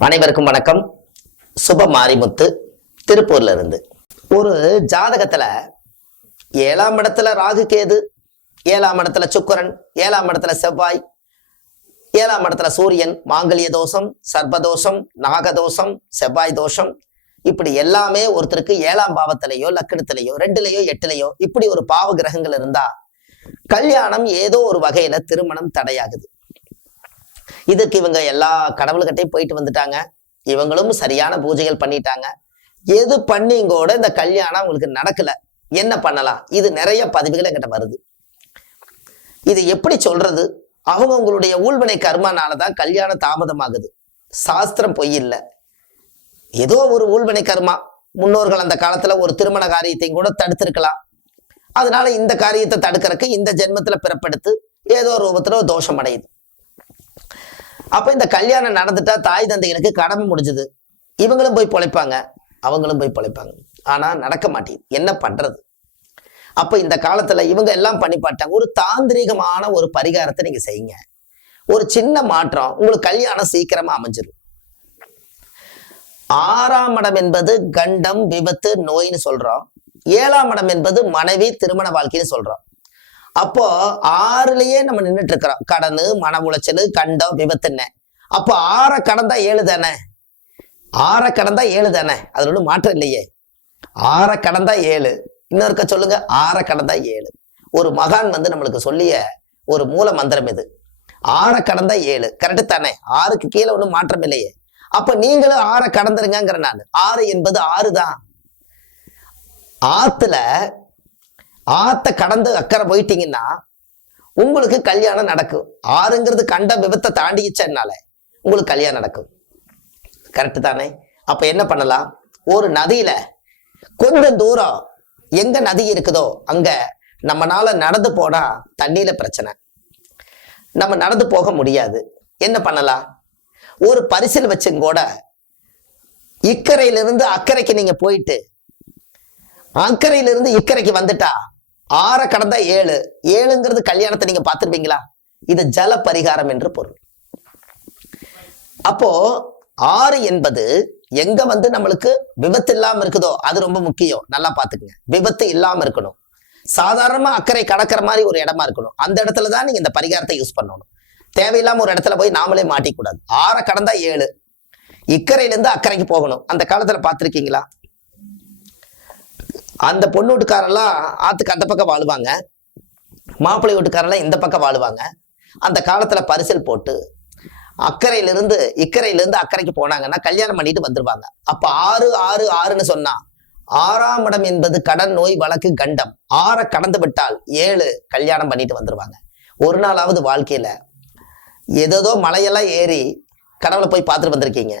அனைவருக்கும் வணக்கம். சுப மாரிமுத்து திருப்பூர்ல இருந்து. ஒரு ஜாதகத்துல ஏழாம் இடத்துல ராகு கேது ஏழாம் இடத்துல சுக்கரன் ஏழாம் இடத்துல செவ்வாய் ஏழாம் இடத்துல சூரியன் மாங்கல்ய தோஷம் சர்பதோஷம் நாகதோஷம் செவ்வாய் தோஷம் இப்படி எல்லாமே ஒருத்தருக்கு ஏழாம் பாவத்திலேயோ லக்கணத்திலேயோ ரெண்டுலையோ எட்டுலையோ இப்படி ஒரு பாவ கிரகங்கள் இருந்தா கல்யாணம் ஏதோ ஒரு வகையில திருமணம் தடையாகுது. இதுக்கு இவங்க எல்லா கடவுள்கிட்டையும் போயிட்டு வந்துட்டாங்க. இவங்களும் சரியான பூஜைகள் பண்ணிட்டாங்க. எது பண்ணிங்கூட இந்த கல்யாணம் உங்களுக்கு நடக்கல. என்ன பண்ணலாம்? இது நிறைய பதிவுகள் என்கிட்ட வருது. இது எப்படி சொல்றது? அவங்க உங்களுடைய ஊழ்வினை கர்மானால தான் கல்யாணம் தாமதமாகுது. சாஸ்திரம் பொய் இல்லை. ஏதோ ஒரு ஊழ்வினை கர்மா. முன்னோர்கள் அந்த காலத்துல ஒரு திருமண காரியத்தையும் கூட தடுத்திருக்கலாம். அதனால இந்த காரியத்தை தடுக்கிறதுக்கு இந்த ஜென்மத்துல பிறப்படுத்து ஏதோ ரூபத்துல தோஷம் அடையுது அப்போ இந்த கல்யாணம் நடந்துட்டா தாய் தந்தைகளுக்கு கடமை முடிஞ்சது. இவங்களும் போய் பொழைப்பாங்க அவங்களும் போய் பொழைப்பாங்க. ஆனா நடக்க மாட்டேங்குது. என்ன பண்றது? அப்போ இந்த காலத்துல இவங்க எல்லாம் பண்ணி பார்த்தாங்க. ஒரு தாந்திரிகமான ஒரு பரிகாரத்தை நீங்க செய்யுங்க. ஒரு சின்ன மாற்றம் உங்களுக்கு கல்யாணம் சீக்கிரமா அமைஞ்சிடும் ஆறாம் இடம் என்பது கண்டம் விபத்து நோயின்னு சொல்கிறோம் ஏழாம் இடம் என்பது மனைவி திருமண வாழ்க்கைன்னு சொல்கிறோம் அப்போ ஆறுலயே நம்ம நின்றுட்டு இருக்கிறோம் கடனு மன உளைச்சல் கண்டம் விபத்துன்னு. அப்போ ஆற கடந்தா ஏழு தானே? ஆற கடந்தா ஏழு தானே? அதனோட மாற்றம் இல்லையே. ஆற கடந்தா ஏழு. இன்னொருக்க சொல்லுங்க ஆற கடந்தா ஏழு. ஒரு மகான் வந்து நம்மளுக்கு சொல்லிய ஒரு மூல மந்திரம் இது. ஆற கடந்தா ஏழு. கரெக்டு தானே? ஆறுக்கு கீழே ஒன்றும் மாற்றம் இல்லையே. அப்ப நீங்களும் ஆற கடந்துருங்கிற நான் ஆறு என்பது ஆறு தான் ஆத்துல ஆத்த கடந்து அக்கறை போயிட்டீங்கன்னா உங்களுக்கு கல்யாணம் நடக்கும். ஆறுங்கிறது கண்ட விபத்தை தாண்டிச்சனால உங்களுக்கு கல்யாணம் நடக்கும். கரெக்டு தானே? அப்போ என்ன பண்ணலாம்? ஒரு நதியில கொஞ்சம் தூரம் எங்க நதி இருக்குதோ அங்க நம்மனால நடந்து போனா தண்ணியில பிரச்சனை. நம்ம நடந்து போக முடியாது. என்ன பண்ணலாம்? ஒரு பரிசில் வச்சுங்க கூட இக்கரையிலிருந்து அக்கறைக்கு நீங்க போயிட்டு அக்கறையிலிருந்து இக்கரைக்கு வந்துட்டா ஆற கடந்தா ஏழு. ஏழுங்கிறது கல்யாணத்தை நீங்க பார்த்துருப்பீங்களா? இது ஜல பரிகாரம் என்று பொருள். அப்போ ஆறு என்பது எங்க வந்து நம்மளுக்கு விபத்து இல்லாம இருக்குதோ அது ரொம்ப முக்கியம். நல்லா பாத்துக்கங்க விபத்து இல்லாம இருக்கணும். சாதாரணமா அக்கறை கடக்கிற மாதிரி ஒரு இடமா இருக்கணும். அந்த இடத்துல தான் நீங்க இந்த பரிகாரத்தை யூஸ் பண்ணணும். தேவையில்லாம ஒரு இடத்துல போய் நாமளே மாட்டிக்கூடாது. ஆற கடந்தா ஏழு. இக்கரையிலேருந்து அக்கறைக்கு போகணும். அந்த காலத்துல பார்த்திருக்கீங்களா? அந்த பொண்ணு வீட்டுக்காரெல்லாம் ஆற்றுக்கு அந்த பக்கம் வாழுவாங்க. மாப்பிள்ளை வீட்டுக்காரெல்லாம் இந்த பக்கம் வாழுவாங்க. அந்த காலத்தில் பரிசல் போட்டு அக்கறையிலிருந்து இக்கரையிலிருந்து அக்கறைக்கு போனாங்கன்னா கல்யாணம் பண்ணிட்டு வந்துருவாங்க. அப்போ ஆறு ஆறு ஆறுன்னு சொன்னா ஆறாம் இடம் என்பது கடன் நோய் வழக்கு கண்டம். ஆற கடந்து விட்டால் ஏழு கல்யாணம் பண்ணிட்டு வந்துருவாங்க. ஒரு நாளாவது வாழ்க்கையில் ஏதேதோ மலையெல்லாம் ஏறி கடவுளை போய் பார்த்துட்டு வந்திருக்கீங்க.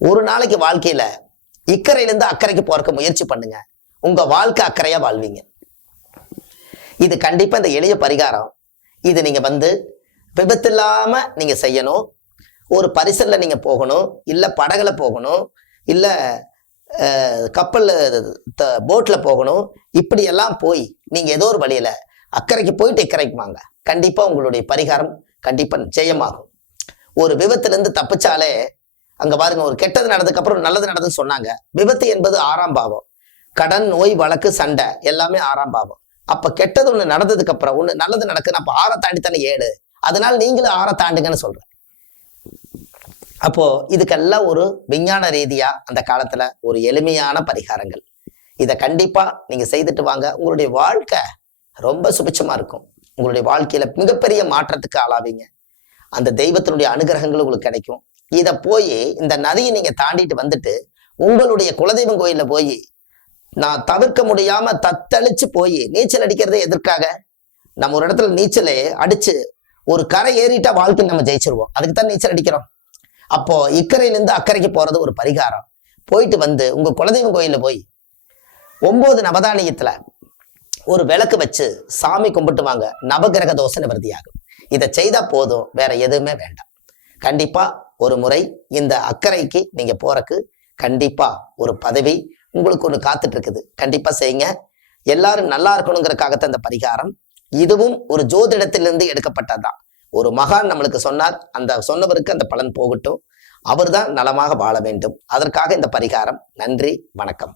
ஒரு நாளைக்கு வாழ்க்கையில் இக்கரையிலேருந்து அக்கறைக்கு போகிறக்கு முயற்சி பண்ணுங்க. உங்க வாழ்க்கை அக்கறையா வாழ்வீங்க. இது கண்டிப்பா இந்த எளிய பரிகாரம். இது நீங்க வந்து விபத்து இல்லாம நீங்க செய்யணும். ஒரு பரிசல்ல நீங்க போகணும். இல்ல படகுல போகணும். இல்ல அஹ், த- போட்ல போகணும். இப்படி எல்லாம் போய் நீங்க ஏதோ ஒரு வழியில அக்கறைக்கு போயிட்டு இக்கரைக்கு வாங்க. கண்டிப்பா உங்களுடைய பரிகாரம் கண்டிப்பா ஜெயமாகும் ஒரு விபத்துலேருந்து தப்பிச்சாலே அங்க பாருங்க ஒரு கெட்டது நடந்ததுக்கு அப்புறம் நல்லது நடந்ததுன்னு சொன்னாங்க. விபத்து என்பது ஆறாம் பாவம். கடன் நோய் வழக்கு சண்டை எல்லாமே ஆறாம் பாவம். அப்ப கெட்டது ஒண்ணு நடந்ததுக்கு அப்புறம் ஒண்ணு நல்லது நடக்குது அப்ப ஆற தாண்டி தானே ஏழு அதனால நீங்களும் ஆற தாண்டுங்கன்னு சொல்றேன். அப்போ இதுக்கெல்லாம் ஒரு விஞ்ஞான ரீதியா அந்த காலத்துல ஒரு எளிமையான பரிகாரங்கள். இதை கண்டிப்பா நீங்க செய்துட்டு வாங்க. உங்களுடைய வாழ்க்கை ரொம்ப சுபிச்சமா இருக்கும். உங்களுடைய வாழ்க்கையில மிகப்பெரிய மாற்றத்துக்கு ஆளாவீங்க. அந்த தெய்வத்தினுடைய அனுகிரகங்கள் உங்களுக்கு கிடைக்கும். இதை போய் இந்த நதியை நீங்க தாண்டிட்டு வந்துட்டு உங்களுடைய குலதெய்வம் கோயில்ல போய் நான் தவிர்க்க முடியாம தத்தளிச்சு போய் நீச்சல் அடிக்கிறதே எதற்காக? நம்ம ஒரு இடத்துல நீச்சலே அடிச்சு ஒரு கரை ஏறிட்டா வாழ்க்கை நம்ம ஜெயிச்சிருவோம். அதுக்கு தான் நீச்சல் அடிக்கிறோம். அப்போ இக்கரையிலிருந்து அக்கறைக்கு போறது ஒரு பரிகாரம். போயிட்டு வந்து உங்க குலதெய்வம் கோயில்ல போய் ஒன்பது நவதானியத்துல ஒரு விளக்கு வச்சு சாமி கும்பிட்டு வாங்க நவகிரக தோஷ நிவர்த்தியாகும். இதை செய்தா போதும் வேற எதுவுமே வேண்டாம். கண்டிப்பா ஒரு முறை இந்த அக்கறைக்கு நீங்க போறக்கு கண்டிப்பா ஒரு பதவி உங்களுக்கு ஒன்று காத்துட்டு இருக்குது கண்டிப்பாக செய்யுங்க. எல்லாரும் நல்லா இருக்கணுங்கிறதுக்காகத்தான் இந்த பரிகாரம். இதுவும் ஒரு ஜோதிடத்திலிருந்து எடுக்கப்பட்டதுதான். ஒரு மகான் நம்மளுக்கு சொன்னார். அந்த சொன்னவருக்கு அந்த பலன் போகட்டும். அவர்தான் நலமாக வாழ வேண்டும். அதற்காக இந்த பரிகாரம். நன்றி வணக்கம்.